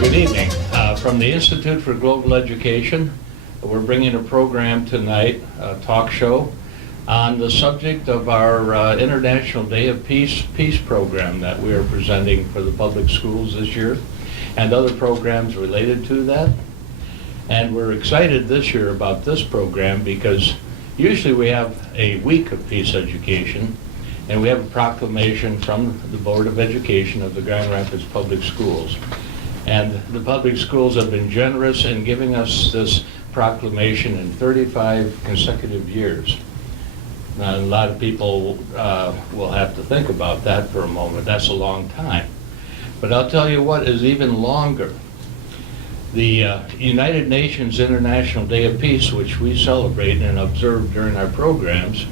Good evening. From the Institute for Global Education, we're bringing a program tonight, a talk show, on the subject of our International Day of Peace program that we are presenting for the public schools this year, and other programs related to that. And we're excited this year about this program because usually we have a week of peace education, and we have a proclamation from the Board of Education of the Grand Rapids Public Schools. And the public schools have been generous in giving us this proclamation in 35 consecutive years. Now, a lot of people will have to think about that for a moment. That's a long time. But I'll tell you what is even longer. The United Nations International Day of Peace, which we celebrate and observe during our programs,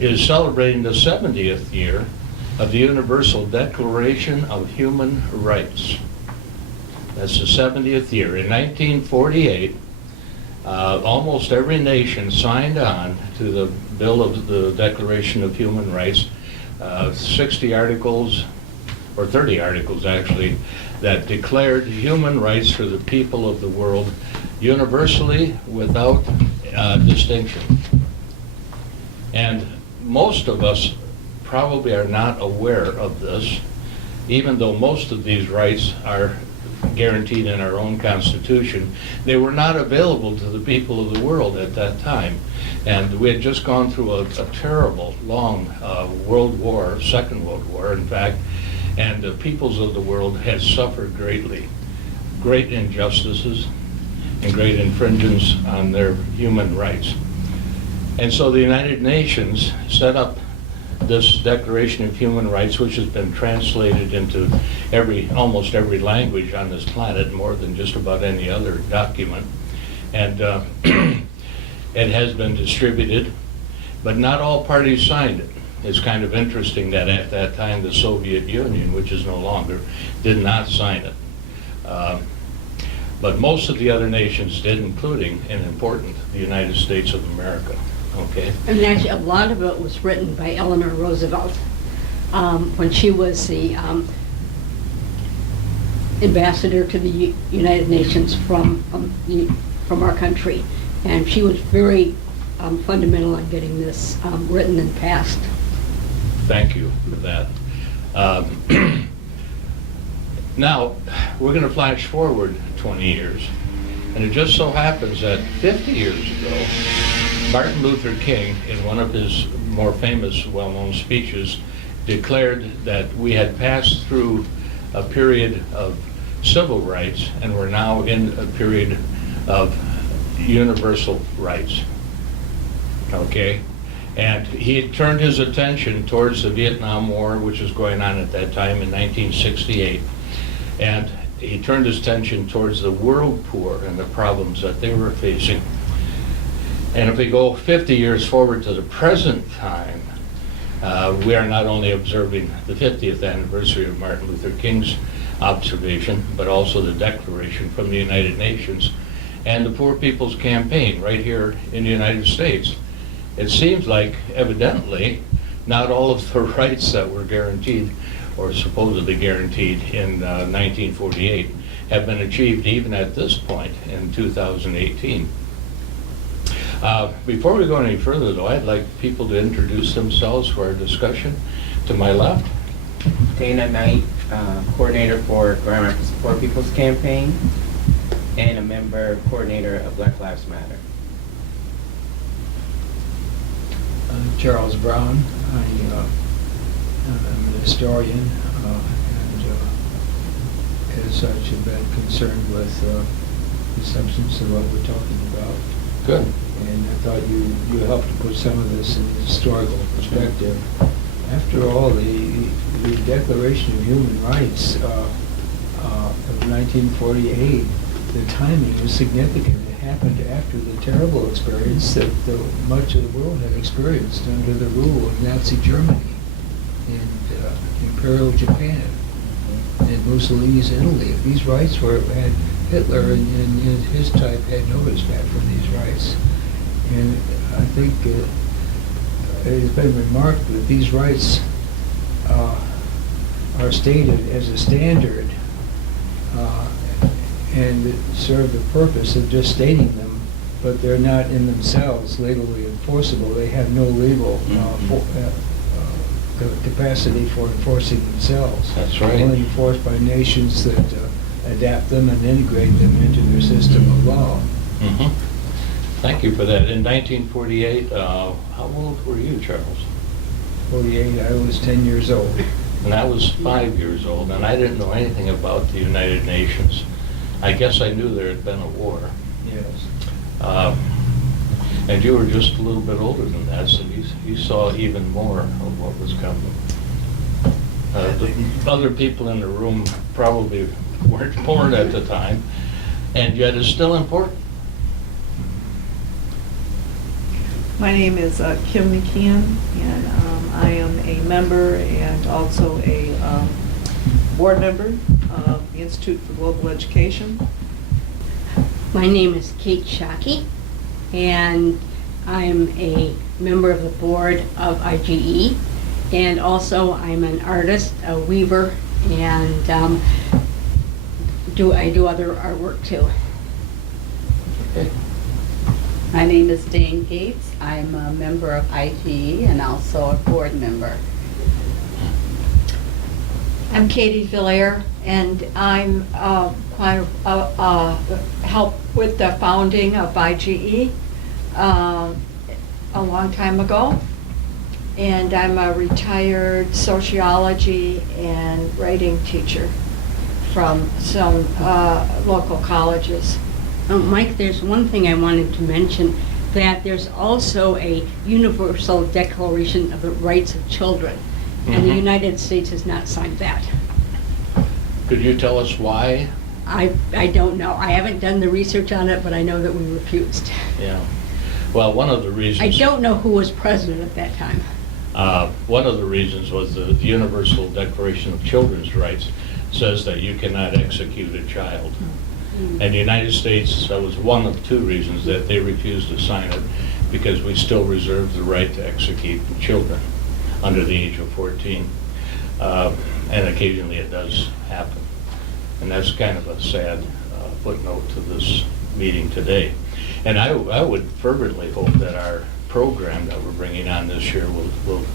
is celebrating the 70th year of the Universal Declaration of Human Rights. That's the 70th year. In 1948, almost every nation signed on to the Bill of the Declaration of Human Rights, 60 articles, or 30 articles actually, that declared human rights for the people of the world universally without distinction. And most of us probably are not aware of this, even though most of these rights are guaranteed in our own Constitution. They were not available to the people of the world at that time. And we had just gone through a terrible, long World War, Second World War, in fact, and the peoples of the world had suffered greatly. Great injustices and great infringements on their human rights. And so the United Nations set up this Declaration of Human Rights, which has been translated into almost every language on this planet, more than just about any other document. And it has been distributed, but not all parties signed it. It's kind of interesting that at that time the Soviet Union, which is no longer, did not sign it. But most of the other nations did, including, and important, the United States of America. Okay. And actually, a lot of it was written by Eleanor Roosevelt when she was the ambassador to the United Nations from our country, and she was very fundamental in getting this written and passed. Thank you for that. Now, we're going to flash forward 20 years, and it just so happens that 50 years ago, Martin Luther King, in one of his more famous, well-known speeches, declared that we had passed through a period of civil rights and we're now in a period of universal rights. Okay? And he had turned his attention towards the Vietnam War, which was going on at that time in 1968. And he turned his attention towards the world poor and the problems that they were facing. And if we go 50 years forward to the present time, we are not only observing the 50th anniversary of Martin Luther King's observation, but also the declaration from the United Nations and the Poor People's Campaign right here in the United States. It seems like, evidently, not all of the rights that were guaranteed or supposedly guaranteed in 1948 have been achieved even at this point in 2018. Before we go any further, though, I'd like people to introduce themselves for our discussion. To my left. Dana Knight, coordinator for Grand Rapids Poor People's Campaign, and a member coordinator of Black Lives Matter. Charles Brown. I'm an historian, and as such have been concerned with the substance of what we're talking about. Good. And I thought you helped to put some of this in historical perspective. After all, the Declaration of Human Rights of 1948, the timing is significant. It happened after the terrible experience that much of the world had experienced under the rule of Nazi Germany and Imperial Japan and Mussolini's Italy. These rights had Hitler and his type had no respect for these rights. And I think it has been remarked that these rights are stated as a standard and serve the purpose of just stating them, but they're not in themselves legally enforceable. They have no legal capacity for enforcing themselves. That's right. Only enforced by nations that adapt them and integrate them into their system of law. Mm-hmm. Thank you for that. In 1948, how old were you, Charles? 48, I was 10 years old. And I was 5 years old, and I didn't know anything about the United Nations. I guess I knew there had been a war. Yes. And you were just a little bit older than that, so you saw even more of what was coming. The other people in the room probably weren't born at the time, and yet it's still important. My name is Kim McKeon, and I am a member and also a board member of the Institute for Global Education. My name is Kate Shockey, and I'm a member of the board of IGE, and also I'm an artist, a weaver, and I do other artwork too. Okay. My name is Dane Gates. I'm a member of IGE and also a board member. I'm Katie Villier, and I'm helped with the founding of IGE a long time ago. And I'm a retired sociology and writing teacher from some local colleges. Mike, there's one thing I wanted to mention, that there's also a Universal Declaration of the Rights of Children, and the Mhm. United States has not signed that. Could you tell us why? I don't know. I haven't done the research on it, but I know that we refused. Yeah. Well, one of the reasons... I don't know who was president at that time. One of the reasons was the Universal Declaration of Children's Rights says that you cannot execute a child. And the United States, that was one of two reasons that they refused to sign it, because we still reserve the right to execute children under the age of 14. And occasionally it does happen. And that's kind of a sad footnote to this meeting today. And I would fervently hope that our program that we're bringing on this year will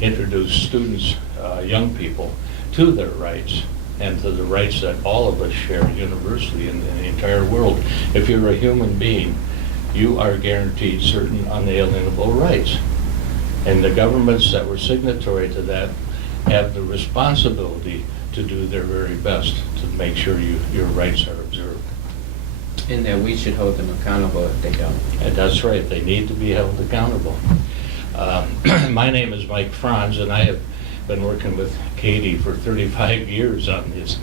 introduce students, young people, to their rights and to the rights that all of us share universally in the entire world. If you're a human being, you are guaranteed certain unalienable rights. And the governments that were signatory to that have the responsibility to do their very best to make sure your rights are observed. And that we should hold them accountable if they don't. And that's right, they need to be held accountable. My name is Mike Franz, and I have been working with Katie for 35 years on this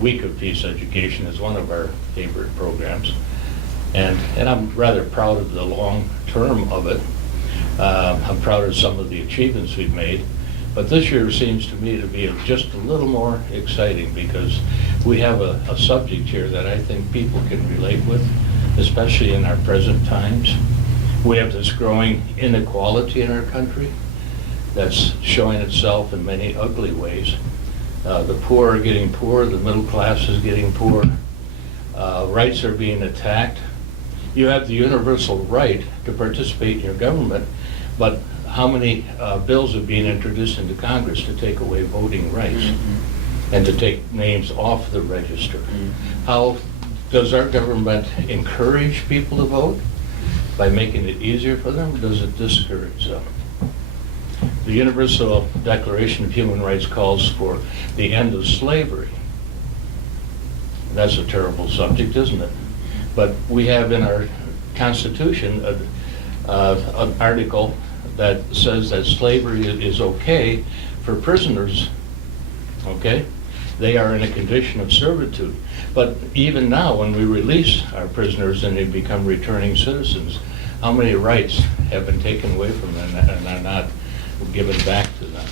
Week of Peace Education. Is one of our favorite programs. And I'm rather proud of the long term of it. I'm proud of some of the achievements we've made. But this year seems to me to be just a little more exciting, because we have a subject here that I think people can relate with, especially in our present times. We have this growing inequality in our country that's showing itself in many ugly ways. The poor are getting poorer, the middle class is getting poor, rights are being attacked. You have the universal right to participate in your government, but how many bills are being introduced into Congress to take away voting rights and to take names off the register? How does our government encourage people to vote? by making it easier for them, or does it discourage them? The Universal Declaration of Human Rights calls for the end of slavery. That's a terrible subject, isn't it? But we have in our Constitution an article that says that slavery is okay for prisoners, okay? They are in a condition of servitude. But even now, when we release our prisoners and they become returning citizens, how many rights have been taken away from them and are not given back to them?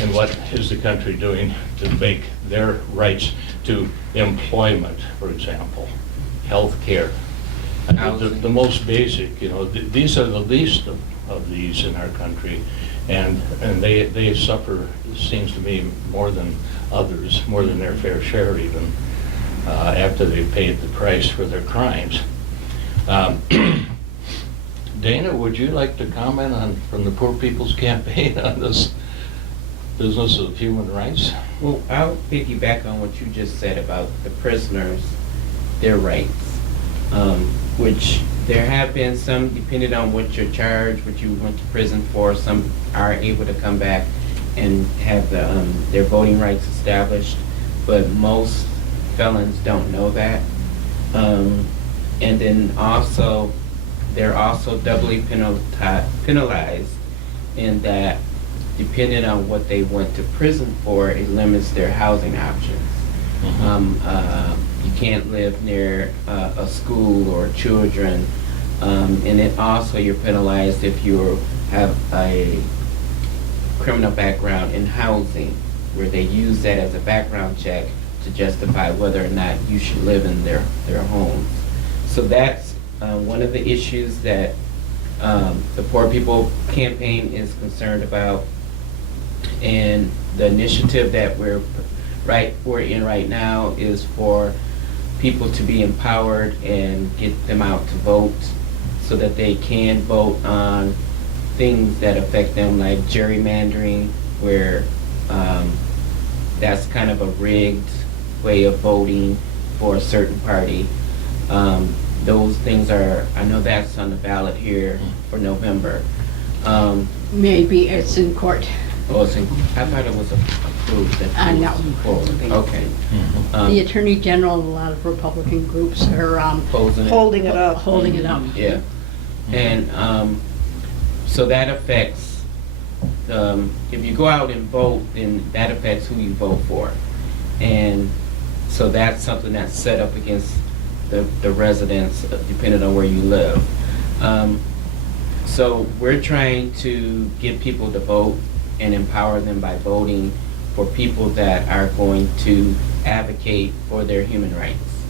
And what is the country doing to make their rights to employment, for example, health care? The most basic, these are the least of these in our country, and they suffer, it seems to me, more than others, more than their fair share even, after they've paid the price for their crimes. Dana, would you like to comment on, from the Poor People's Campaign, on this business of human rights? Well, I'll piggyback on what you just said about the prisoners, their rights, which there have been some, depending on what you're charged, what you went to prison for, some are able to come back and have their voting rights established, but most felons don't know that. And then also, they're also doubly penalized in that, depending on what they went to prison for, it limits their housing options. You can't live near a school or children, and then also you're penalized if you have a criminal background in housing, where they use that as a background check to justify whether or not you should live in their homes. So that's one of the issues that the Poor People Campaign is concerned about. And the initiative that we're in right now is for people to be empowered and get them out to vote, so that they can vote on things that affect them, like gerrymandering, where that's kind of a rigged way of voting for a certain party. Those things are, I know that's on the ballot here for November. Maybe it's in court. Oh, I thought it was approved. No. Okay. The Attorney General and a lot of Republican groups are Holding it up. holding it up. Yeah. And so that affects, if you go out and vote, then that affects who you vote for. And so that's something that's set up against the residents, depending on where you live. So we're trying to get people to vote and empower them by voting for people that are going to advocate for their human rights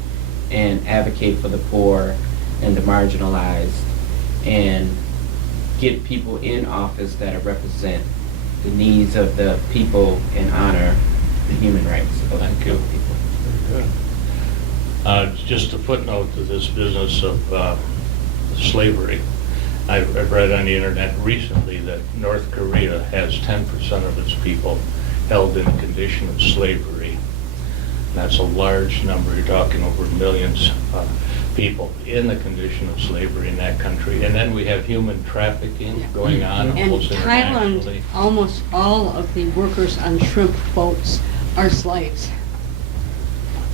and advocate for the poor and the marginalized, and get people in office that represent the needs of the people and honor the human rights of the people. Very good. Just a footnote to this business of slavery. I've read on the internet recently that North Korea has 10% of its people held in a condition of slavery. That's a large number. You're talking over millions of people in the condition of slavery in that country. And then we have human trafficking going on And almost Thailand, internationally. almost all of the workers on shrimp boats are slaves.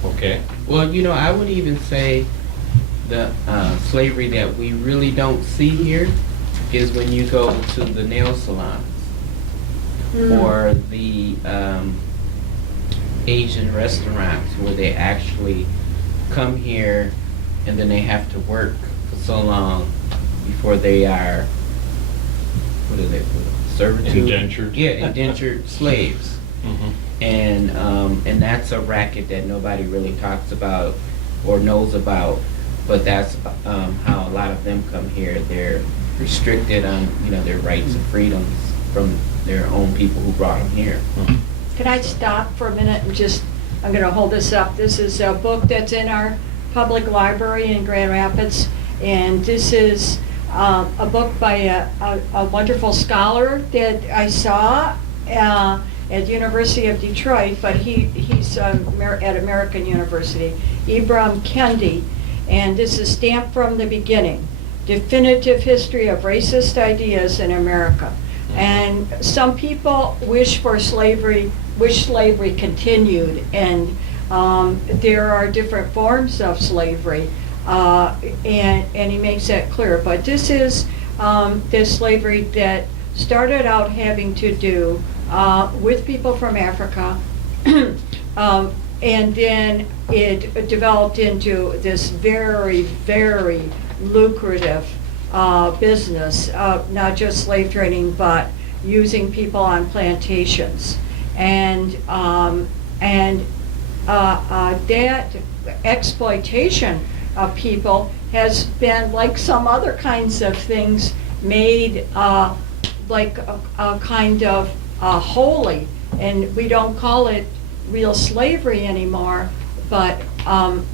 Okay. Well, I would even say the slavery that we really don't see here is when you go to the nail salons or the Asian restaurants, where they actually come here and then they have to work for so long before they are, what are they, servitude? Indentured. Yeah, indentured slaves. And that's a racket that nobody really talks about or knows about, but that's how a lot of them come here. They're restricted on their rights and freedoms from their own people who brought them here. Can I stop for a minute and I'm going to hold this up. This is a book that's in our public library in Grand Rapids, and this is a book by a wonderful scholar that I saw at University of Detroit, but he's at American University, Ibram Kendi, and this is stamped from the beginning. Definitive history of racist ideas in America. And some people wish slavery continued, and there are different forms of slavery, and he makes that clear. But this is this slavery that started out having to do with people from Africa, and then it developed into this very, very lucrative business, not just slave trading, but using people on plantations. And that exploitation of people has been, like some other kinds of things, made like a kind of holy. And we don't call it real slavery anymore, but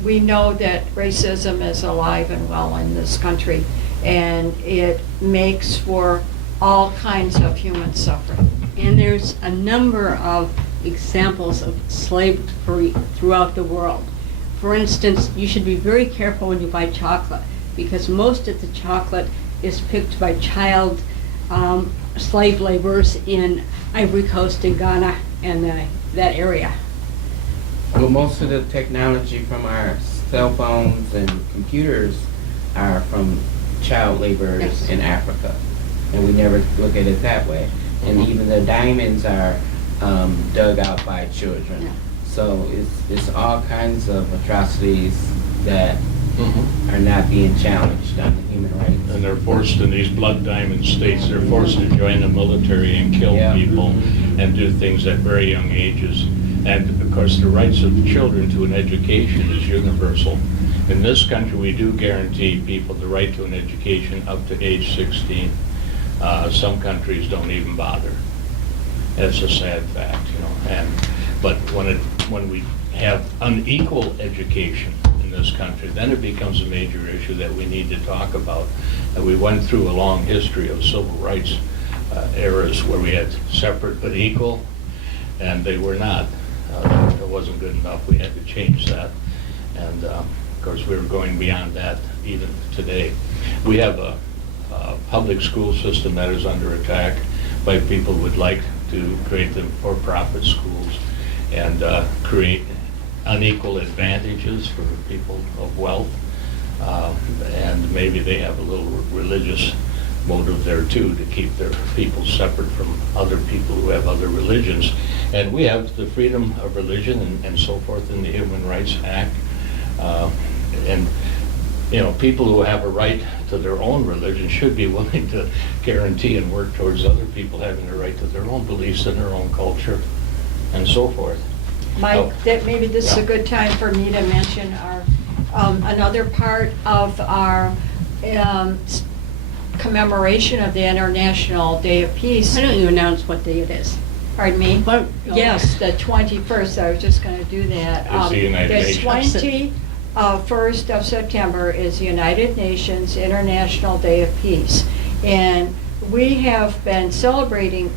we know that racism is alive and well in this country, and it makes for all kinds of human suffering. And there's a number of examples of slavery throughout the world. For instance, you should be very careful when you buy chocolate, because most of the chocolate is picked by child slave laborers in Ivory Coast and Ghana and that area. Well, most of the technology from our cell phones and computers are from child laborers Yes. in Africa, and we never look at it that way. And even the diamonds are dug out by children. Yeah. So it's all kinds of atrocities that Mhm. are not being challenged on the human rights. And they're forced in these blood diamond states, they're forced to join the military and kill Yeah. people and do things at very young ages. And of course, the rights of children to an education is universal. In this country, we do guarantee people the right to an education up to age 16. Some countries don't even bother. It's a sad fact, you know. But when we have unequal education in this country, then it becomes a major issue that we need to talk about. And we went through a long history of civil rights eras where we had separate but equal, and they were not. It wasn't good enough. We had to change that. And of course, we were going beyond that even today. We have a public school system that is under attack by people who would like to create them for-profit schools and create unequal advantages for people of wealth. And maybe they have a little religious motive there too, to keep their people separate from other people who have other religions. And we have the freedom of religion and so forth in the Human Rights Act. And you know, people who have a right to their own religion should be willing to guarantee and work towards other people having a right to their own beliefs and their own culture and so forth. Mike, that maybe this is a Yeah. good time for me to mention our, another part of our commemoration of the International Day of Peace. Why don't you announce what day it is? Pardon me? But- Yes, the 21st, I was just gonna do that. It's the United Nations. The 21st of September is the United Nations International Day of Peace. And we have been celebrating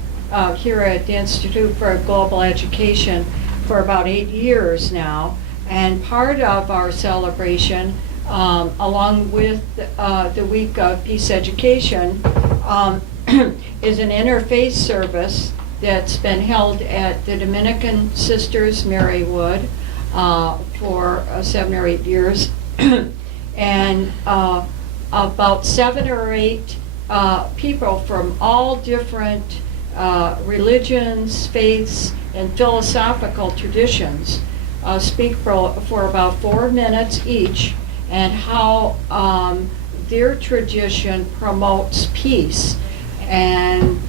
here at the Institute for Global Education for about 8 years now. And part of our celebration, along with the week of peace education, is an interfaith service that's been held at the Dominican Sisters Marywood for 7 or 8 years. And about 7 or 8 people from all different religions, faiths, and philosophical traditions speak for about 4 minutes each, and how their tradition promotes peace. And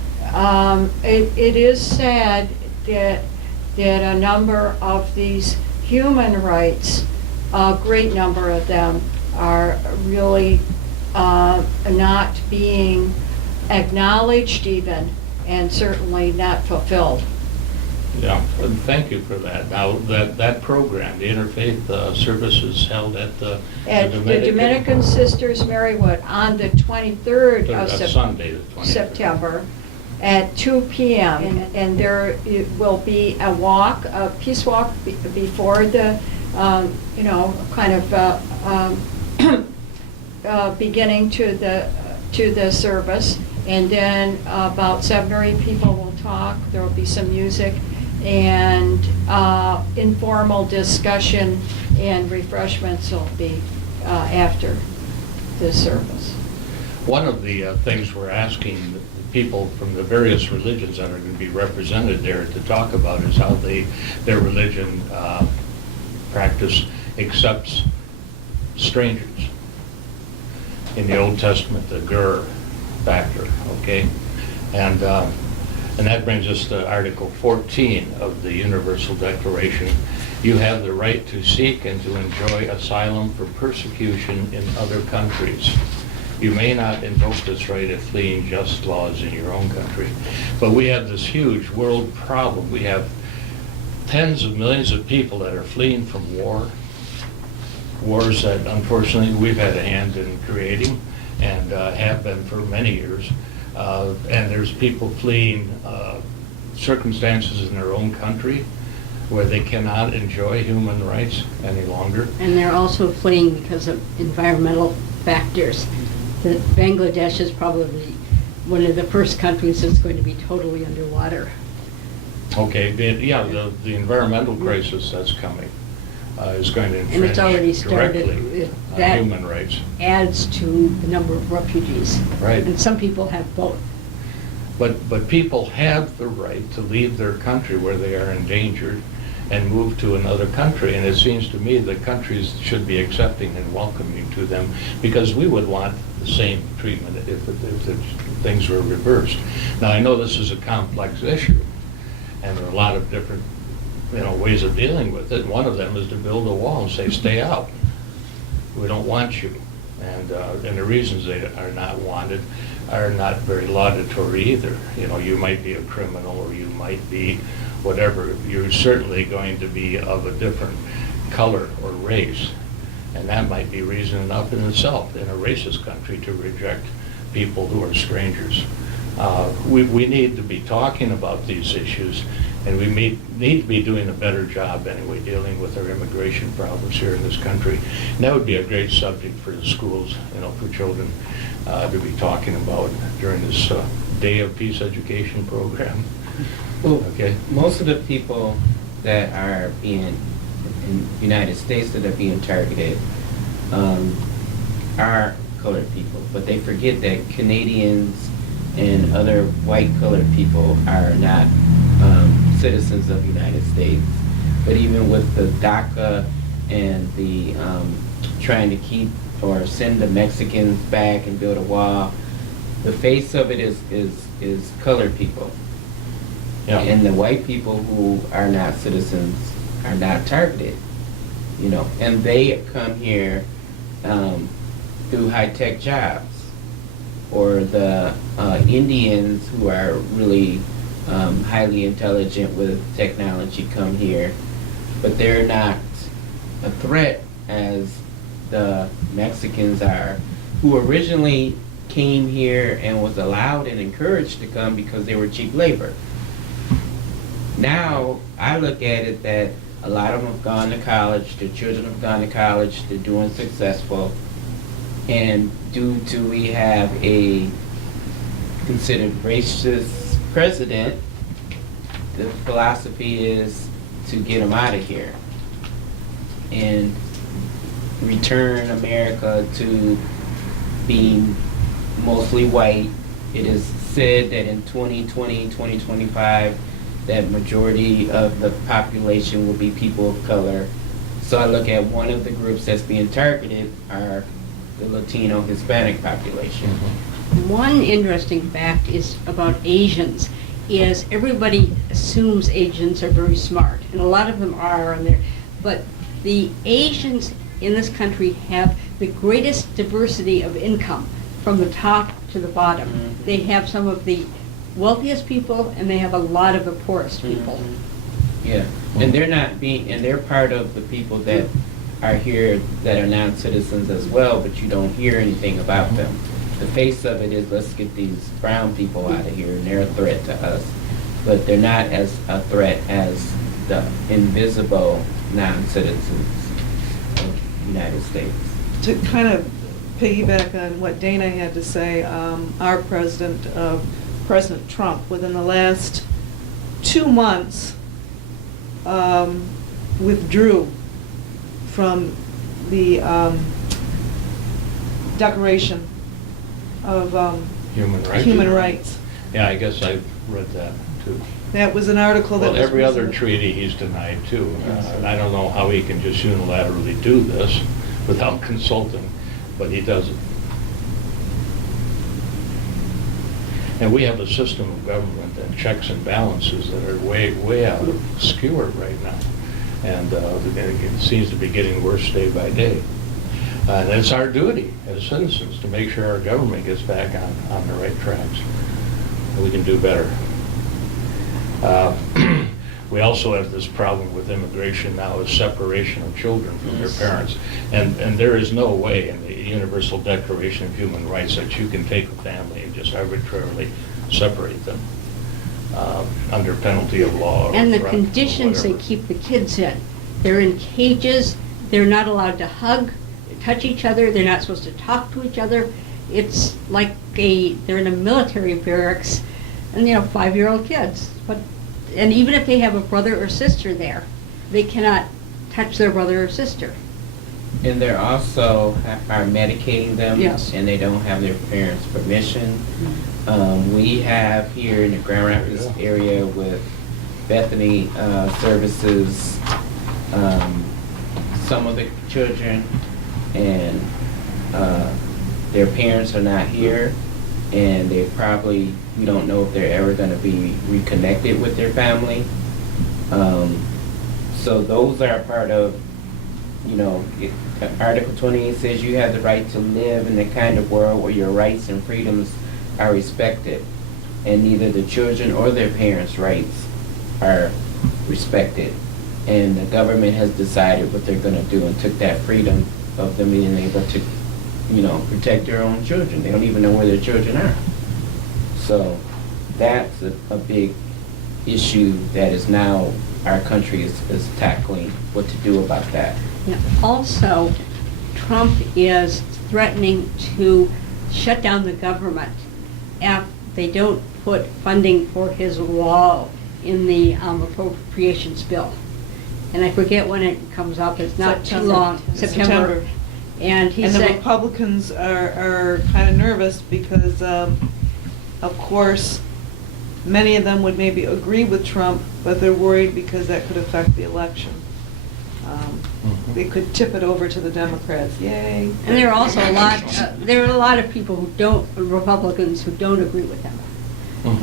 it is sad that a number of these human rights, a great number of them, are really not being acknowledged even, and certainly not fulfilled. Yeah, and thank you for that. Now, that program, the Interfaith service is held at the At the Dominican Sisters Marywood on the 23rd of Sunday, the 23rd. September at 2 p.m. And there will be a walk, a peace walk before the, kind of beginning to the service, and then about 7 or 8 people will talk. There will be some music and informal discussion, and refreshments will be after the service. One of the things we're asking the people from the various religions that are going to be represented there to talk about is how their religion practice accepts strangers. In the Old Testament, the ger factor, okay? And that brings us to Article 14 of the Universal Declaration. You have the right to seek and to enjoy asylum for persecution in other countries. You may not invoke this right if fleeing just laws in your own country. But we have this huge world problem. We have tens of millions of people that are fleeing from war, wars that unfortunately we've had a hand in creating and have been for many years. And there's people fleeing circumstances in their own country where they cannot enjoy human rights any longer. And they're also fleeing because of environmental factors. That Bangladesh is probably one of the first countries that's going to be totally underwater. Okay, the environmental crisis that's coming is going to And it's already infringe started. directly on That human rights. adds to the number of refugees. Right. And some people have both. But people have the right to leave their country where they are endangered and move to another country. And it seems to me that countries should be accepting and welcoming to them, because we would want the same treatment if things were reversed. Now, I know this is a complex issue, and there are a lot of different ways of dealing with it. One of them is to build a wall and say, stay out. We don't want you. And the reasons they are not wanted are not very laudatory either. You might be a criminal, or you might be whatever. You're certainly going to be of a different color or race. And that might be reason enough in itself in a racist country to reject people who are strangers. We need to be talking about these issues, and we need to be doing a better job anyway dealing with our immigration problems here in this country. And that would be a great subject for the schools, for children to be talking about during this Day of Peace education program. Well, Okay. most of the people that are in the United States that are being targeted are colored people, but they forget that Canadians and other white colored people are not citizens of the United States. But even with the DACA and the trying to keep or send the Mexicans back and build a wall, the face of it is colored people. Yeah. And the white people who are not citizens are not targeted, and they come here through high-tech jobs, or the Indians who are really highly intelligent with technology come here, but they're not a threat as the Mexicans are, who originally came here and was allowed and encouraged to come because they were cheap labor. Now, I look at it that a lot of them have gone to college, their children have gone to college, they're doing successful, and due to we have a considered racist president, the philosophy is to get them out of here and return America to being mostly white. It is said that in 2020, 2025, that majority of the population will be people of color. So I look at one of the groups that's being targeted are the Latino Hispanic population. One interesting fact is about Asians, is everybody assumes Asians are very smart, and a lot of them are, but the Asians in this country have the greatest diversity of income from the top to the bottom. Mhm. They have some of the wealthiest people, and they have a lot of the poorest people. Yeah, and they're part of the people that are here that are non-citizens as well, but you don't hear anything about them. The face of it is, let's get these brown people out of here, and they're a threat to us. But they're not as a threat as the invisible non-citizens of the United States. to kind of piggyback on what Dana had to say, our President Trump, within the last 2 months, withdrew from the Declaration of Human Rights. Rights. Yeah, I guess I read that too. That was an article that Well, was every other recently- treaty he's denied too. Yes. And I don't know how he can just unilaterally do this without consulting, but he does it. And we have a system of government and checks and balances that are way out of skewer right now. And it seems to be getting worse day by day. And it's our duty as citizens to make sure our government gets back on the right tracks. We can do better. We also have this problem with immigration now, is separation of children from their parents. And there is no way in the Universal Declaration of Human Rights that you can take a family and just arbitrarily separate them under penalty of law. Or And the threat or conditions they whatever. keep the kids in. They're in cages, they're not allowed to hug, touch each other, they're not supposed to talk to each other. It's like they're in a military barracks, and 5-year-old kids. And even if they have a brother or sister there, they cannot touch their brother or sister. And they're also are medicating them. Yes. And they don't have their parents' permission. We have here in the Grand Rapids area with Bethany Services, some of the children, and their parents are not here, and we don't know if they're ever going to be reconnected with their family. So those are part of, Article 28 says you have the right to live in the kind of world where your rights and freedoms are respected, and neither the children or their parents' rights are respected. And the government has decided what they're going to do and took that freedom of them being able to, protect their own children. They don't even know where their children are. So that's a big issue that is now our country is tackling what to do about that. Yeah. Also, Trump is threatening to shut down the government if they don't put funding for his wall in the appropriations bill. And I forget when it comes up, it's not too long, September. And he And the said, Republicans are kind of nervous because, of course, many of them would maybe agree with Trump, but they're worried because that could affect the election. They could tip it over to the Democrats, yay. and there are also there are a lot of people Republicans who don't agree with him. Mhm.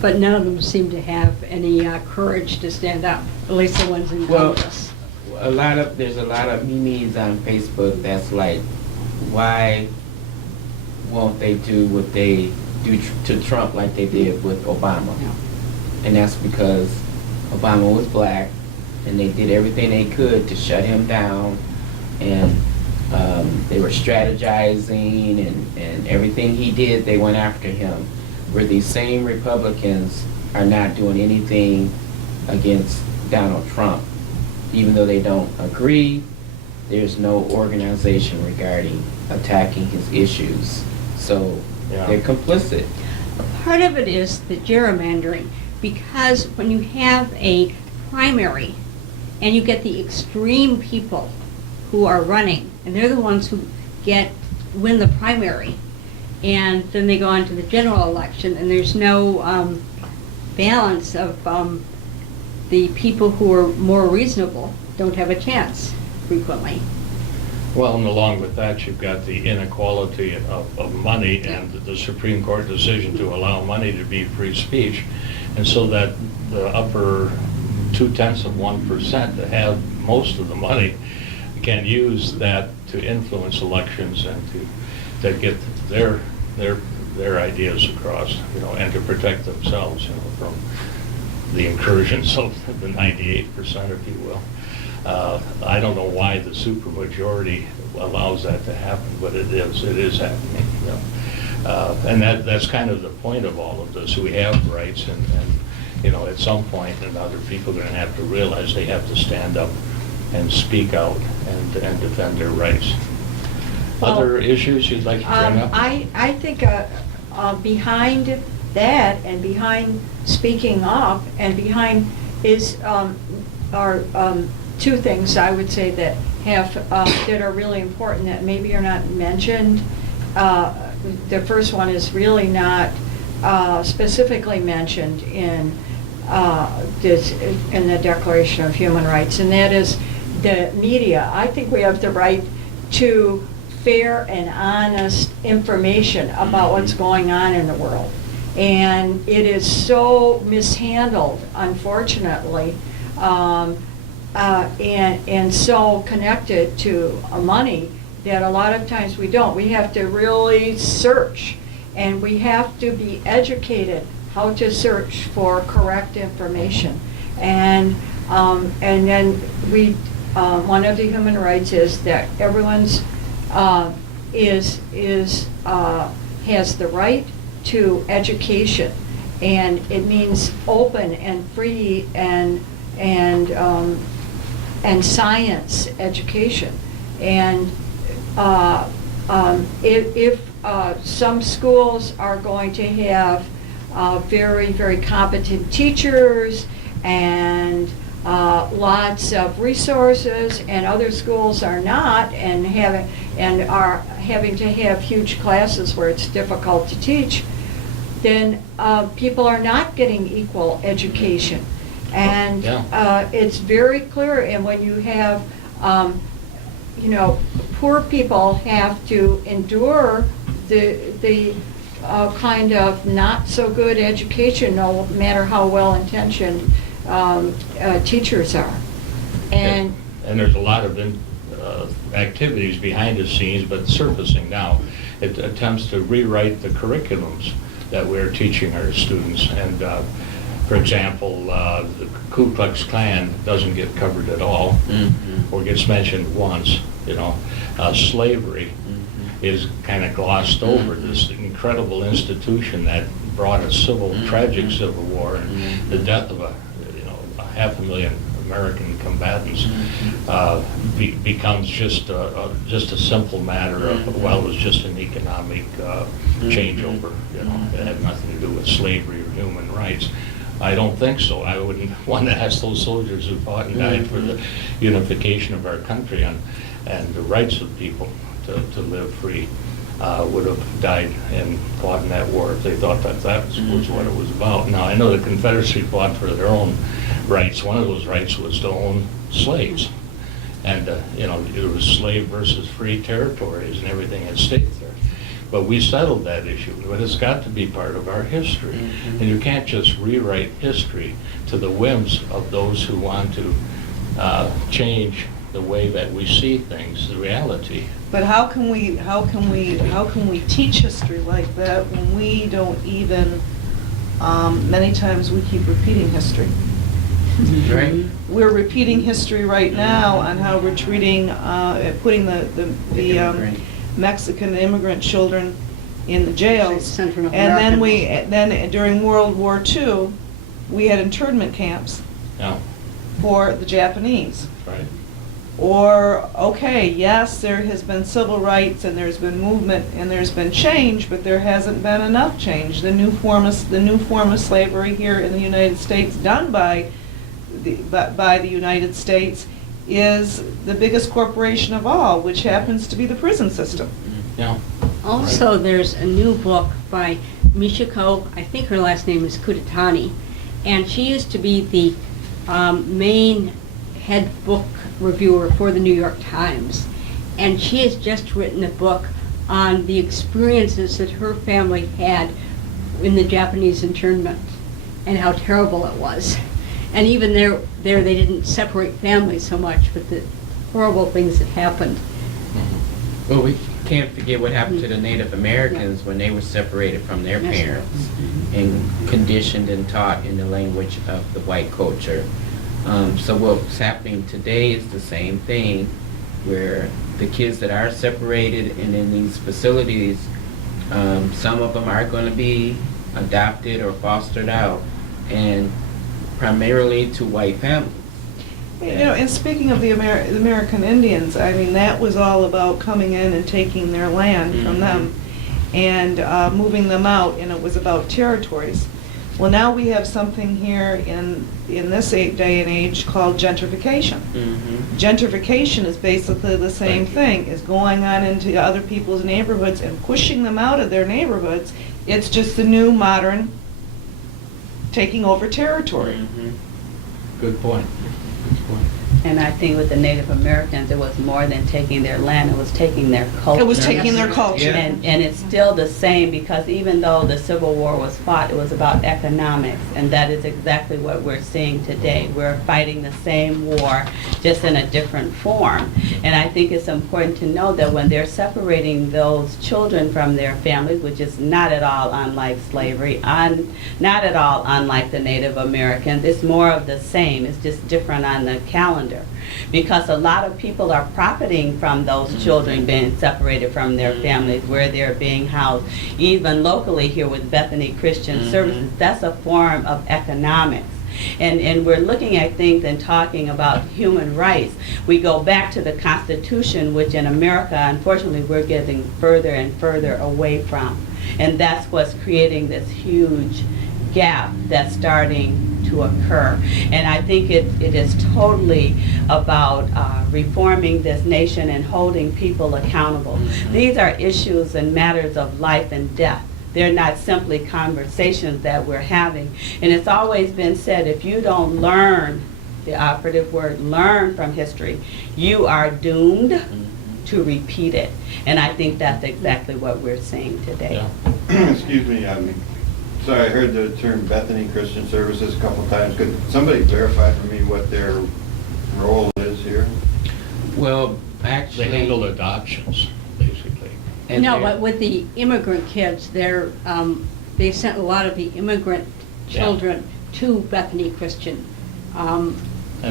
But none of them seem to have any courage to stand up, at least the ones in Well, Congress. there's a lot of memes on Facebook that's like, why won't they do what they do to Trump like they did with Obama? Yeah. And that's because Obama was black, and they did everything they could to shut him down, and they were strategizing, and everything he did, they went after him. Where these same Republicans are not doing anything against Donald Trump. Even though they don't agree, there's no organization regarding attacking his issues. So Yeah. they're complicit. Part of it is the gerrymandering, because when you have a primary and you get the extreme people who are running, and they're the ones who win the primary, and then they go on to the general election, and there's no balance of the people who are more reasonable don't have a chance frequently. Well, and along with that, you've got the inequality of money and the Supreme Court decision to allow money to be free speech. And so that the upper 0.2% that have most of the money can use that to influence elections and to get their ideas across, and to protect themselves, from the incursions of the 98%, if you will. I don't know why the supermajority allows that to happen, but it is happening. And that's kind of the point of all of this. We have rights, and at some point, and other people are going to have to realize they have to stand up and speak out and defend their rights. Well, Other issues you'd like to bring up? I think behind that and behind speaking up and behind is are two things I would say that have that are really important that maybe are not mentioned. The first one is really not specifically mentioned in the Declaration of Human Rights, and that is the media. I think we have the right to fair and honest information about what's going on in the world. And it is so mishandled, unfortunately, and so connected to money that a lot of times we don't. We have to really search, and we have to be educated how to search for correct information. And then one of the human rights is that everyone's has the right to education, and it means open and free and science education. And if some schools are going to have very, very competent teachers and lots of resources, and other schools are not, and are having to have huge classes where it's difficult to teach, then people are not getting equal education. And it's very clear. And when you have, poor people have to endure the kind of not so good education, no matter how well-intentioned teachers are. And there's a lot of activities behind the scenes, but surfacing now. It attempts to rewrite the curriculums that we're teaching our students. And for example, the Ku Klux Klan doesn't get covered at all, or gets mentioned once. Slavery is kind of glossed over. This incredible institution that brought a tragic civil war and the death of 500,000 American combatants becomes just a simple matter of, well, it was just an economic changeover. It had nothing to do with slavery or human rights. I don't think so. I wouldn't want to ask those soldiers who fought and died for the unification of our country and the rights of people to live free would have died and fought in that war if they thought that was what it was about. Now, I know the Confederacy fought for their own rights. One of those rights was to own slaves. And, it was slave versus free territories and everything at stake there. But we settled that issue. But it's got to be part of our history. And you can't just rewrite history to the whims of those who want to change the way that we see things, the reality. But how can we teach history like that when we don't even, many times we keep repeating history. Right. We're repeating history right now on how we're treating, putting the Mexican immigrant children in the jails. Central And American. then during World War II, we had internment camps for the Japanese. Right. Or, okay, yes, there has been civil rights and there's been movement and there's been change, but there hasn't been enough change. The new form of slavery here in the United States, done by the United States, is the biggest corporation of all, which happens to be the prison system. Yeah. Also, there's a new book by Michiko, I think her last name is Kutatani, and she used to be the main head book reviewer for the New York Times. And she has just written a book on the experiences that her family had in the Japanese internment and how terrible it was. And even there they didn't separate families so much, but the horrible things that happened. Well, we can't forget what happened to the Native Americans when they were separated from their Yes. parents and conditioned and taught in the language of the white culture. So what's happening today is the same thing, where the kids that are separated and in these facilities, some of them are going to be adopted or fostered out, and primarily to white families. You know, and speaking of the American Indians, I mean, that was all about coming in and taking their land from them and moving them out, and it was about territories. Well, now we have something here in this day and age called gentrification. Gentrification is basically the same thing, is going on into other people's neighborhoods and pushing them out of their neighborhoods. It's just the new modern taking over territory. Good point. Good point. And I think with the Native Americans, it was more than taking their land, it was taking their culture. It was taking their culture. Yeah. And it's still the same, because even though the Civil War was fought, it was about economics, and that is exactly what we're seeing today. We're fighting the same war, just in a different form. And I think it's important to know that when they're separating those children from their families, which is not at all unlike slavery, not at all unlike the Native Americans, it's more of the same, it's just different on the calendar. Because a lot of people are profiting from those children being separated from their families, where they're being housed. Even locally here with Bethany Christian Services, that's a form of economics. And we're looking at things and talking about human rights. We go back to the Constitution, which in America, unfortunately, we're getting further and further away from. And that's what's creating this huge gap that's starting to occur. And I think it is totally about reforming this nation and holding people accountable. These are issues and matters of life and death. They're not simply conversations that we're having. And it's always been said, if you don't learn, the operative word, learn from history, you are doomed to repeat it. And I think that's exactly what we're seeing today. Yeah. Excuse me, sorry, I heard the term Bethany Christian Services a couple of times. Could somebody verify for me what their role is here? Well, They actually, handle adoptions, basically. and No, they're- but with the immigrant kids, they sent a lot of the immigrant children to Bethany Christian. And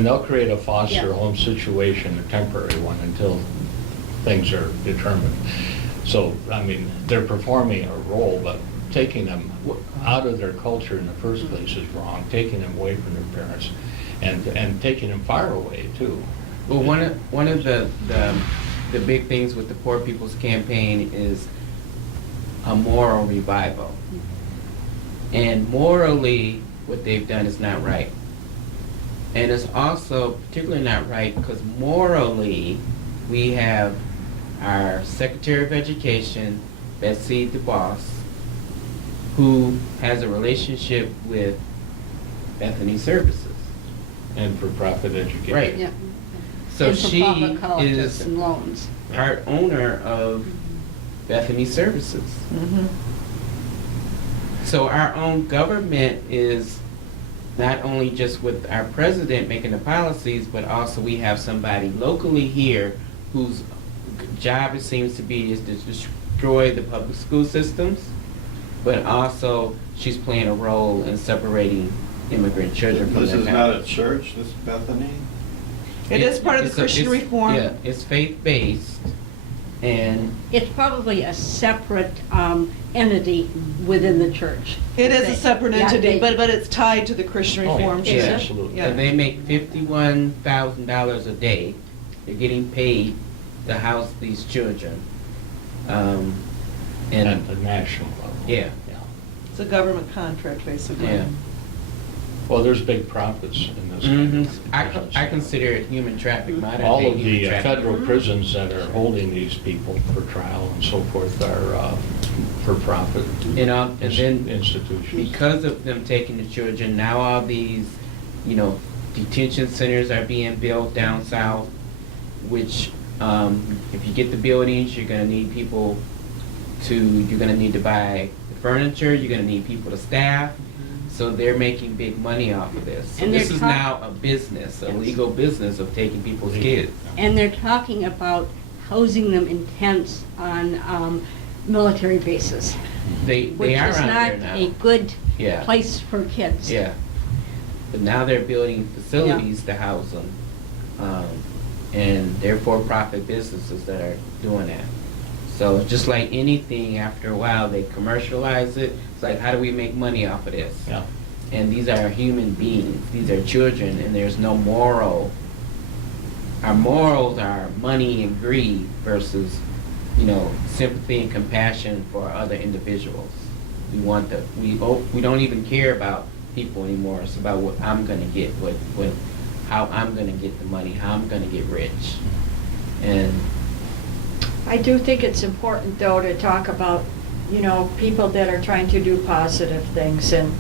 they'll create a foster Yeah. home situation, a temporary one, until things are determined. So, I mean, they're performing a role, but taking them out of their culture in the first place is wrong. Taking them away from their parents, and taking them far away too. Well, one of the big things with the Poor People's Campaign is a moral revival. And morally, what they've done is not right. And it's also particularly not right because morally, we have our Secretary of Education, Betsy DeBoss, who has a relationship with Bethany Services. And for-profit education. Right. Yeah. So And for she public colleges is and loans. part owner of Bethany Services. So our own government is not only just with our president making the policies, but also we have somebody locally here whose job, it seems to be, is to destroy the public school systems, but also she's playing a role in separating immigrant children from This their is not a families. church, this Bethany? It is part of the Christian Reform. Yeah, it's faith-based, and It's probably a separate entity within the church. It is a separate Yeah, entity, they- but it's tied to the Christian Oh, Reform. yeah. Church. Absolutely. Yeah. and they make $51,000 a day. They're getting paid to house these children. And At the national level. yeah, It's a government contract, basically. yeah. Well, there's big profits in this kind Mhm. of I business. consider it human traffic, modern All day of human the traffic. federal prisons that are holding these people for trial and so forth are for-profit And then institutions. because of them taking the children, now all these, detention centers are being built down south, which, if you get the buildings, you're gonna need people you're gonna need to buy the furniture, you're gonna need people to staff, so they're making big money off of this. So And this they're is now a business, a Yes. legal business of taking people's kids. And they're talking about housing them in tents on military bases, They which are is out not there now. a good Yeah. place for kids. Yeah. But now they're building facilities to house them. And they're for-profit businesses that are doing that. So just like anything, after a while, they commercialize it. It's like, how do we make money off of this? Yeah. And these are human beings. These are children, and there's no moral our morals are money and greed versus, you know, sympathy and compassion for other individuals. We want we don't even care about people anymore. It's about what I'm gonna get, how I'm gonna get the money, how I'm gonna get rich. And I do think it's important, though, to talk about, you know, people that are trying to do positive things and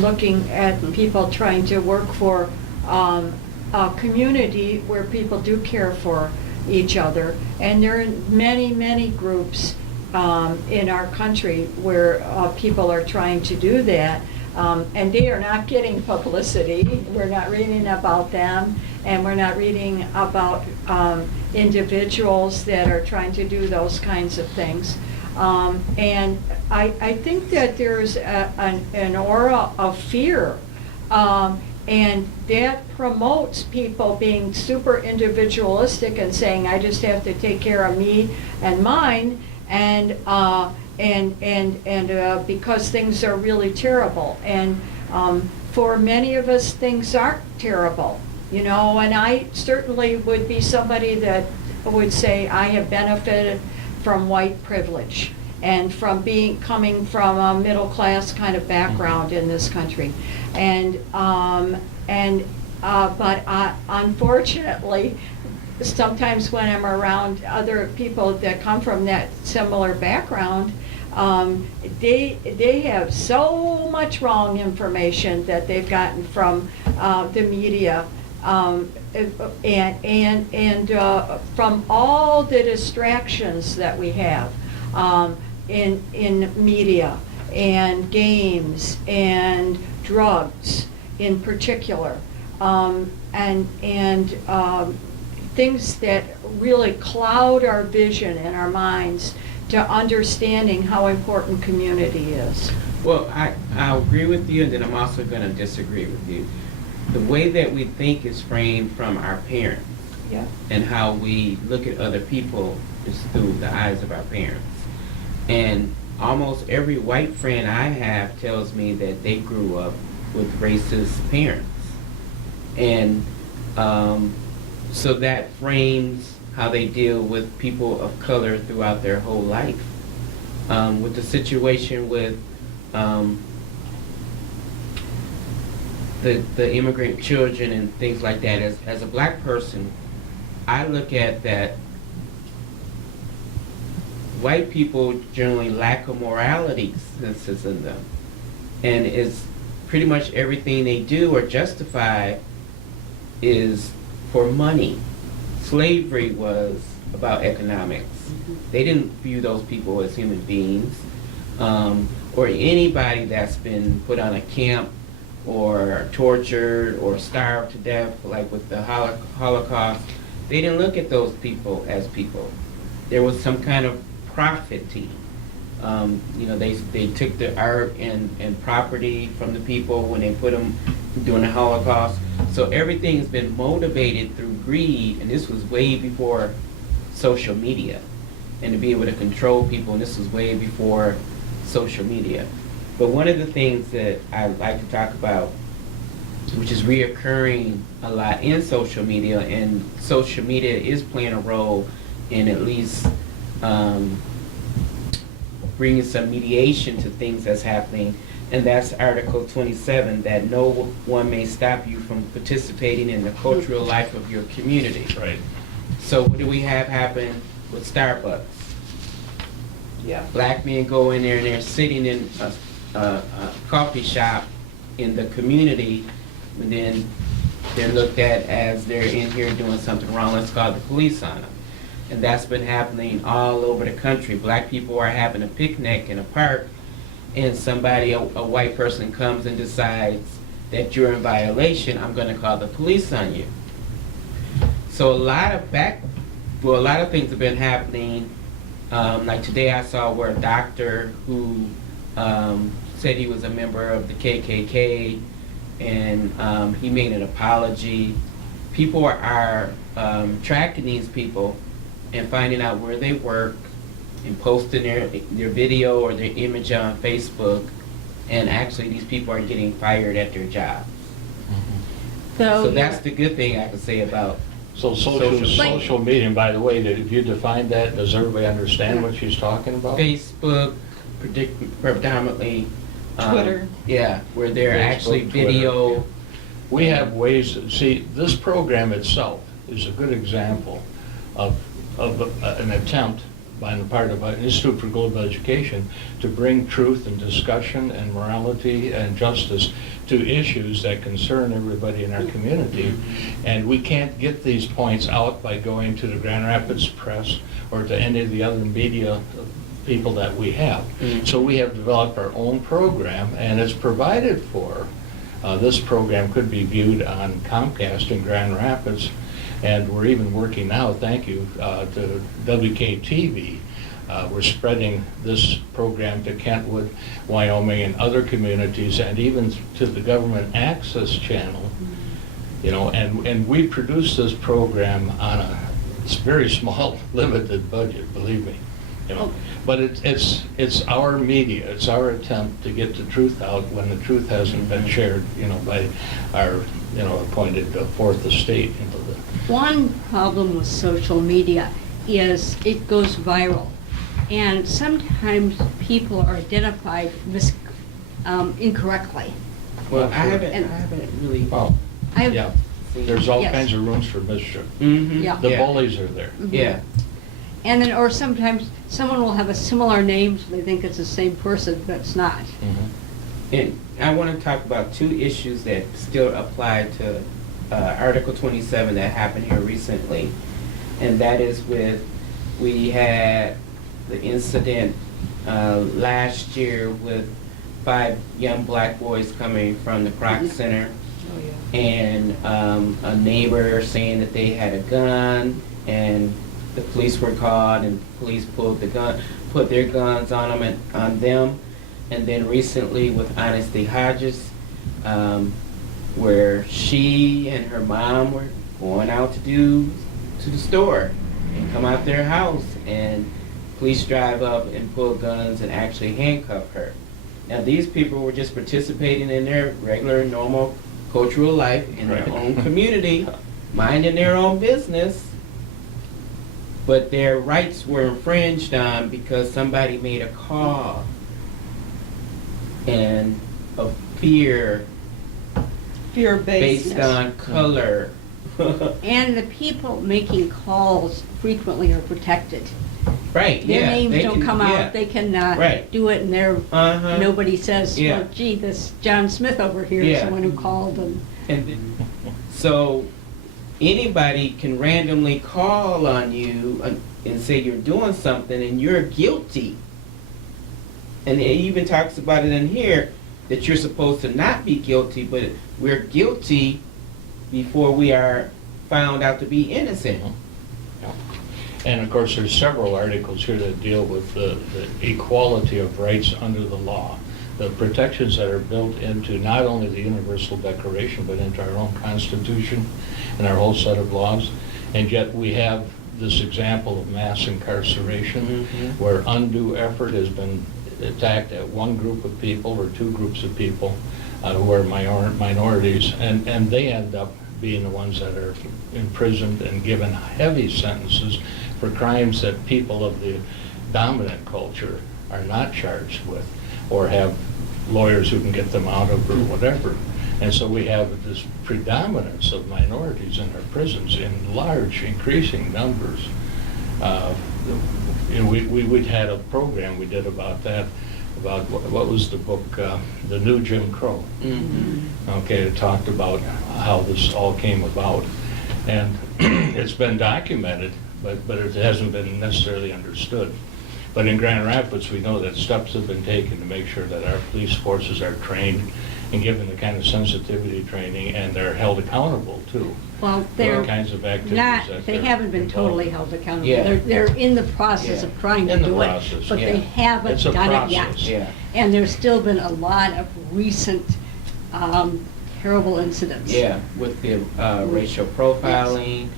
looking at people trying to work for a community where people do care for each other. And there are many, many groups in our country where people are trying to do that. And they are not getting publicity. We're not reading about them, and we're not reading about individuals that are trying to do those kinds of things. And I think that there's an aura of fear, and that promotes people being super individualistic and saying, I just have to take care of me and mine, and because things are really terrible. And for many of us, things aren't terrible, you know, and I certainly would be somebody that would say I have benefited from white privilege and from coming from a middle class kind of background in this country. But unfortunately, sometimes when I'm around other people that come from that similar background, they have so much wrong information that they've gotten from the media, and from all the distractions that we have in media and games and drugs in particular, and things that really cloud our vision and our minds to understanding how important community is. well, I'll agree with you, and then I'm also going to disagree with you. The way that we think is framed from our parents, Yeah. and how we look at other people is through the eyes of our parents. And almost every white friend I have tells me that they grew up with racist parents. And so that frames how they deal with people of color throughout their whole life. With the situation with the immigrant children and things like that, as a black person, I look at that white people generally lack a morality sense in them, and it's pretty much everything they do or justify is for money. Slavery was about economics. They didn't view those people as human beings, or anybody that's been put on a camp or tortured or starved to death, like with the Holocaust. They didn't look at those people as people. There was some kind of profiting. You know, they took the art and property from the people when they put them during the Holocaust. So everything's been motivated through greed, and this was way before social media, and to be able to control people, and this was way before social media. But one of the things that I like to talk about, which is reoccurring a lot in social media, and social media is playing a role in at least bringing some mediation to things that's happening, and that's Article 27, that no one may stop you from participating in the cultural life of your community. Right. So what do we have happen with Starbucks? Yeah. Black men go in there and they're sitting in a coffee shop in the community, and then they're looked at as they're in here doing something wrong. Let's call the police on them. And that's been happening all over the country. Black people are having a picnic in a park, and somebody, a white person, comes and decides that you're in violation. I'm going to call the police on you. So a lot of things have been happening. Like today I saw where a doctor who said he was a member of the KKK, and he made an apology. People are tracking these people and finding out where they work and posting their video or their image on Facebook, and actually these people are getting fired at their job. So that's the good thing I can say about So Social- social media, and by the way, if you define that, does everybody understand what she's talking about? Facebook, predominantly. Twitter. Yeah, where they're Facebook, actually Twitter. video. We have ways, see, this program itself is a good example of an attempt by the part of the Institute for Global Education to bring truth and discussion and morality and justice to issues that concern everybody in our community. And we can't get these points out by going to the Grand Rapids Press or to any of the other media people that we have. So we have developed our own program, and it's provided for. This program could be viewed on Comcast in Grand Rapids, and we're even working now, thank you, to WKTV. We're spreading this program to Kentwood, Wyoming, and other communities, and even to the government access channel. You know, and we produce this program on a very small, limited budget, believe me. You know, but it's our media, it's our attempt to get the truth out when the truth hasn't been shared, you know, by our, you know, appointed fourth estate into the. One problem with social media is it goes viral, and sometimes people are identified incorrectly. Well, I Sure. haven't really. Oh, I've- yeah, there's all Yes. kinds of rooms for mischief. Mm-hmm. Yeah. The bullies are there. Mhm. Yeah. And then, or sometimes someone will have a similar name, so they think it's the same person, but it's not. Mhm. And I want to talk about two issues that still apply to Article 27 that happened here recently. And that is we had the incident last year with 5 young black boys coming from the Kroc Center. Oh, yeah. And a neighbor saying that they had a gun, and the police were called, and police put their guns on them. And then recently with Honesty Hodges, where she and her mom were going out to the store and come out their house, and police drive up and pull guns and actually handcuff her. Now these people were just participating in their regular, normal cultural life in their Right. own community, minding their own business, but their rights were infringed on because somebody made a call and of fear Fear-based. based on color. And the people making calls frequently are protected. Right, Their yeah. names they don't can- come yeah. out, they cannot Right. do it, and Uh-huh. nobody says, Yeah. well, gee, this John Smith over here is Yeah. the one who called, and And so anybody can randomly call on you and say you're doing something and you're guilty. And it even talks about it in here that you're supposed to not be guilty, but we're guilty before we are found out to be innocent. Yeah. And of course, there's several articles here that deal with the equality of rights under the law. The protections that are built into not only the Universal Declaration, but into our own Constitution and our whole set of laws. And yet we have this example of mass incarceration, Mhm. where undue effort has been attacked at one group of people or two groups of people who are minorities, and they end up being the ones that are imprisoned and given heavy sentences for crimes that people of the dominant culture are not charged with, or have lawyers who can get them out of, or whatever. And so we have this predominance of minorities in our prisons in large, increasing numbers. You know, we'd had a program we did about that, about what was the book, The New Jim Crow. Mm-hmm. Okay, it talked about how this all came about. And it's been documented, but it hasn't been necessarily understood. But in Grand Rapids, we know that steps have been taken to make sure that our police forces are trained and given the kind of sensitivity training, and they're held accountable too. well, For they're the kinds of activities not, that they they're haven't been involved totally in. held accountable. Yeah. They're in the process Yeah. of trying to In the do process, it, but yeah. they haven't It's a done it process. yet. Yeah. And there's still been a lot of recent terrible incidents. Yeah, with the racial profiling,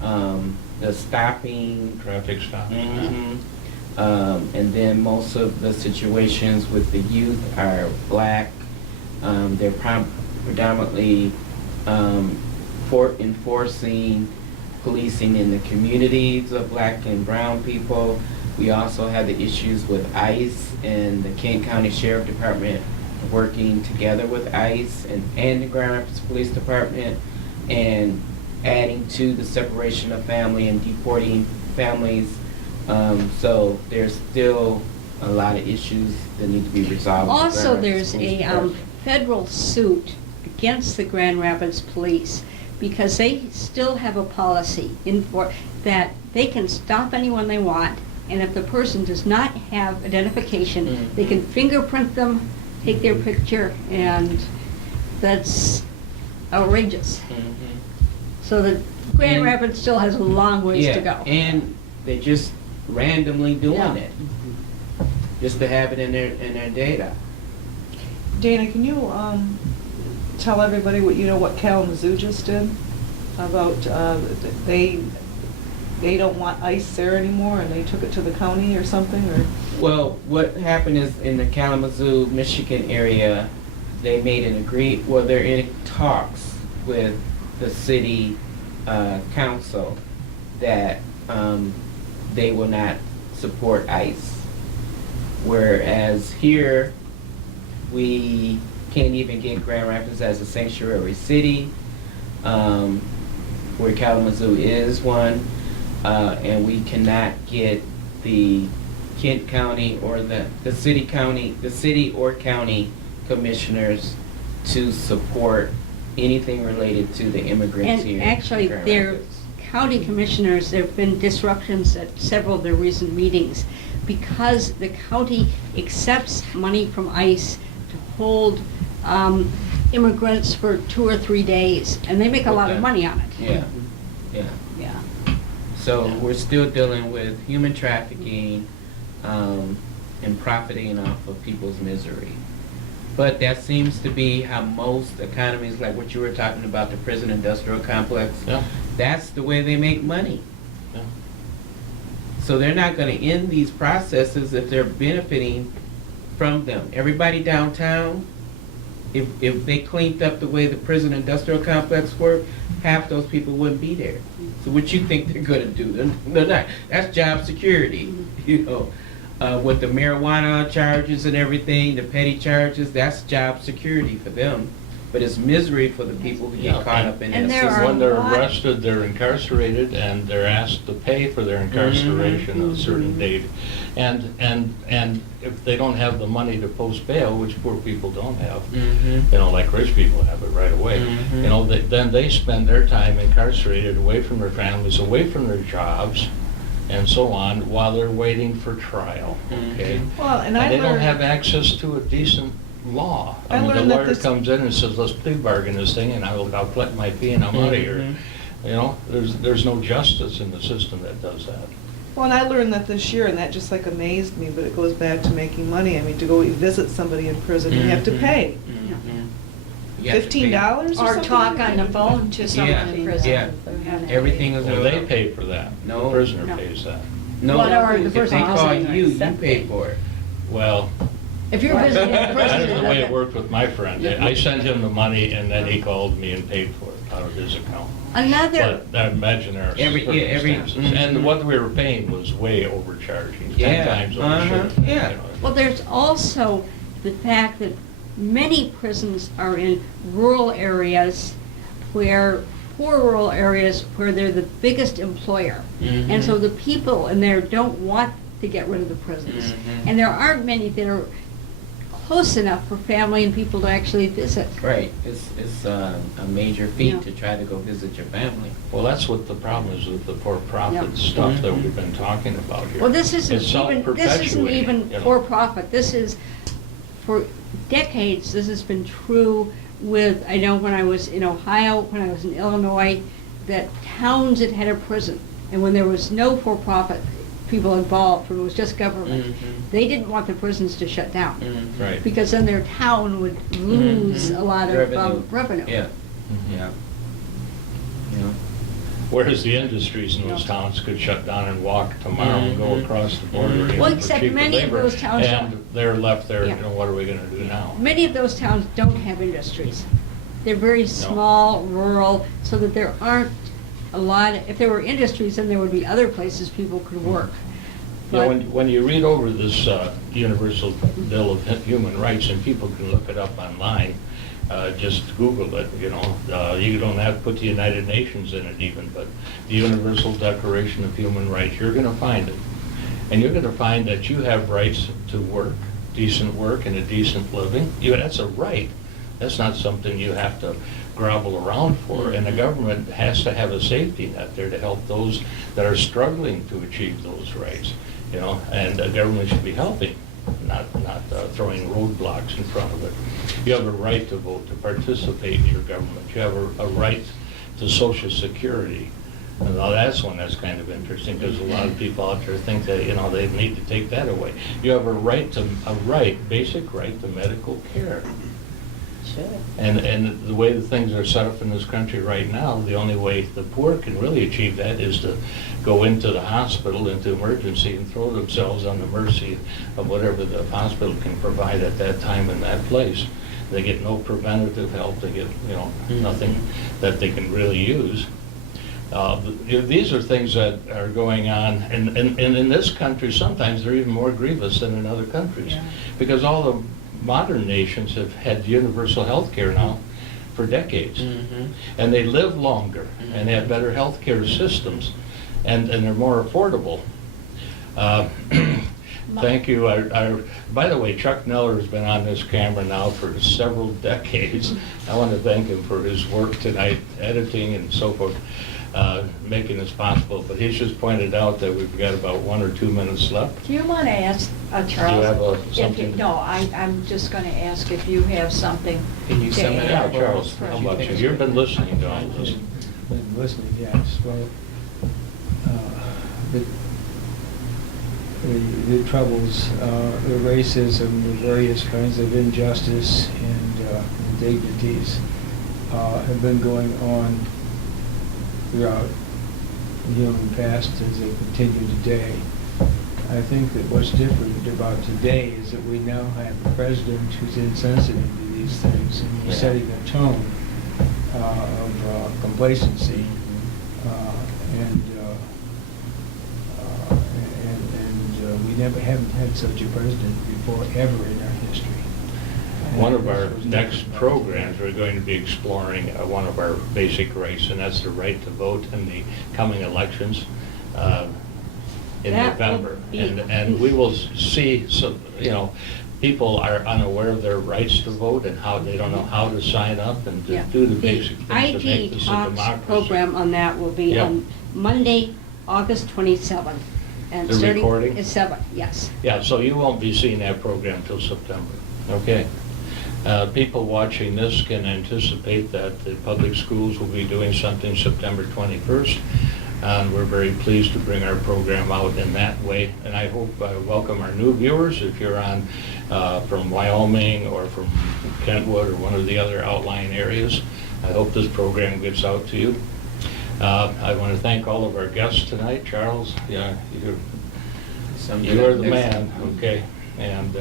the stopping. Traffic stops. Mhm. And then most of the situations with the youth are black. They're predominantly enforcing policing in the communities of black and brown people. We also have the issues with ICE and the Kent County Sheriff Department working together with ICE and the Grand Rapids Police Department and adding to the separation of family and deporting families. So there's still a lot of issues that need to be resolved. with the Also, Grand Rapids there's Police a Department. federal suit against the Grand Rapids Police because they still have a policy that they can stop anyone they want, and if the person does not have identification, they can fingerprint them, take their picture, and that's outrageous. Mhm. So the Grand And- Rapids still has a long ways to go. And they're just randomly doing Yeah. it, just to have it in their data. Dana, can you tell everybody what Kalamazoo just did? About, they don't want ICE there anymore and they took it to the county or something, or? Well, what happened is in the Kalamazoo, Michigan area, they made they're in talks with the city council that they will not support ICE. Whereas here, we can't even get Grand Rapids as a sanctuary city, where Kalamazoo is one, and we cannot get the Kent County or the city or county commissioners to support anything related to the immigrants here. And actually, in Grand their Rapids. county commissioners, there have been disruptions at several of their recent meetings because the county accepts money from ICE to hold immigrants for 2 or 3 days, and they make a lot of Okay. money on it. Yeah, yeah. Yeah. So we're still dealing with human trafficking and profiting off of people's misery. But that seems to be how most economies, like what you were talking about, the prison industrial complex, Yeah. that's the way they make money. Yeah. So they're not going to end these processes if they're benefiting from them. Everybody downtown, if they cleaned up the way the prison industrial complex worked, half those people wouldn't be there. So what you think they're going to do? They're not. That's job security, you know. With the marijuana charges and everything, the petty charges, that's job security for them. But it's misery for the people who Yeah, get caught up in and that there system. are When they're a lot- arrested, they're incarcerated, and they're asked to pay for their incarceration a certain date. And if they don't have the money to post bail, which poor people don't have, Mhm. you know, like rich people have it right away, Mhm. you know, then they spend their time incarcerated, away from their families, away from their jobs, and so on, while they're waiting for trial, okay? Well, and And I they don't learned, have access to a decent law. I I mean, the learned that lawyer this- comes in and says, let's plea bargain this thing, and I'll collect my fee and I'm out of here. Mhm. You know, there's no justice in the system that does that. well, and I learned that this year, and that just like amazed me, but it goes back to making money. I mean, to go visit somebody in prison, you have to Mhm. pay. Mhm. You have to pay. $15 or Or something? talk on the phone to someone Yeah, in prison. yeah. Everything is. Well, they pay for that. No. The prisoner No. pays that. No, Well, or the if they person call doesn't you, you accept pay it. for it. Well, If you're visiting in that prison, is the way it worked with my friend. I sent him the money and then he called me and paid for it out of his account. Another, But I imagine there are Every- circumstances. mhm. And what we were paying was way overcharging, 10 Yeah, times over. uh-huh, yeah. well, there's also the fact that many prisons are in rural areas poor rural areas where they're the biggest employer. And so Mhm. the people in there don't want to get rid of the prisons. Mhm. And there aren't many that are close enough for family and people to actually visit. Right, it's a major Yeah. feat to try to go visit your family. Well, that's what the problem is with the for-profit Yeah. stuff that Mhm. we've been talking about here. Well, this isn't It's even self-perpetuating, you know. for-profit. This is, for decades, this has been true with, I know when I was in Ohio, when I was in Illinois, that towns had had a prison. And when there was no for-profit people involved, when it was just government, Mhm. they didn't want the prisons to shut down. Mhm. Right. Because then their town would lose Mhm. a lot of revenue. Yeah, Mhm. yeah. Yeah. Whereas the industries in those Yeah. towns could shut down and walk tomorrow and go Mhm. across the border. Mhm. you know, Well, for except cheaper many of labor, those towns And they're left there, you Yeah. know, what are we gonna do now? Many of those towns don't have industries. They're very small, rural, so that there aren't if there were industries, then there would be other places people could work. You know, But- when you read over this Universal Bill of Human Rights, and people can look it up online, just Google it, you know. You don't have to put the United Nations in it even, but the Universal Declaration of Human Rights, you're going to find it. And you're going to find that you have rights to work, decent work and a decent living. That's a right. That's not something you have to grovel around for. And the government has to have a safety net there to help those that are struggling to achieve those rights. You know, and the government should be helping, not throwing roadblocks in front of it. You have a right to vote, to participate in your government. You have a right to Social Security. And now that's one that's kind of interesting, because a lot of people out there think that, you know, they need to take that away. You have a basic right to medical care. Sure. And the way the things are set up in this country right now, the only way the poor can really achieve that is to go into the hospital, into emergency, and throw themselves on the mercy of whatever the hospital can provide at that time in that place. They get no preventative help. They get, you know, nothing that they can really use. These are things that are going on, and in this country, sometimes they're even more grievous than in other countries. Yeah. Because all the modern nations have had universal health care now for decades. And they live longer, and they have better health care systems, and they're more affordable. Thank you. By the way, Chuck Neller has been on this camera now for several decades. I want to thank him for his work tonight, editing and so forth, making this possible. But he's just pointed out that we've got about 1 or 2 minutes left. Do you want to ask Charles? Do you have if something? No, I'm just going to ask if you have something. Can you to sum it Yeah, up? add. Charles, how about you? You've been listening to all this. Been listening, yes. Well, the troubles, the racism, the various kinds of injustice and indignities have been going on throughout the human past as they continue today. I think that what's different about today is that we now have a president who's insensitive to these things, and he's setting a tone of complacency, and we haven't had such a president before ever in our history. One of And our this was next never- programs, we're going to be exploring one of our basic rights, and that's the right to vote in the coming elections in That will November. be- And we will see, you know, people are unaware of their rights to vote and how they don't know how to sign up and to Yeah. do the basic things to IGE make this a Talks democracy. program on that will be Yeah. on Monday, August 27th. And The starting recording? at 7, yes. Yeah, so you won't be seeing that program till September, okay? People watching this can anticipate that the public schools will be doing something September 21st, and we're very pleased to bring our program out in that way. And I hope I welcome our new viewers. If you're on from Wyoming or from Kentwood or one of the other outlying areas, I hope this program gets out to you. I want to thank all of our guests tonight. Charles, yeah, you're the man, okay? And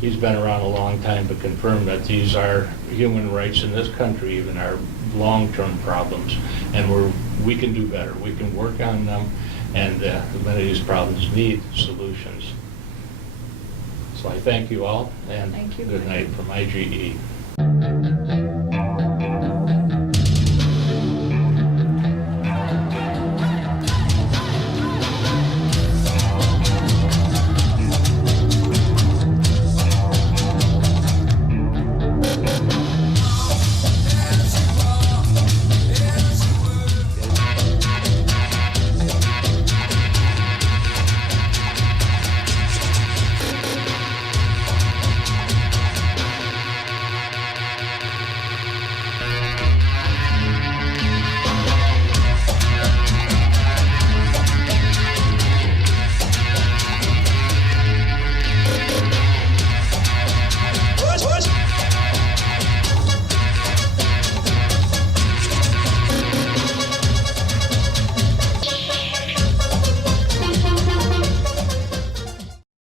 he's been around a long time to confirm that these are human rights in this country, even our long-term problems, and we can do better. We can work on them, and many of these problems need solutions. So I thank you all, and Thank you. good night from IGE.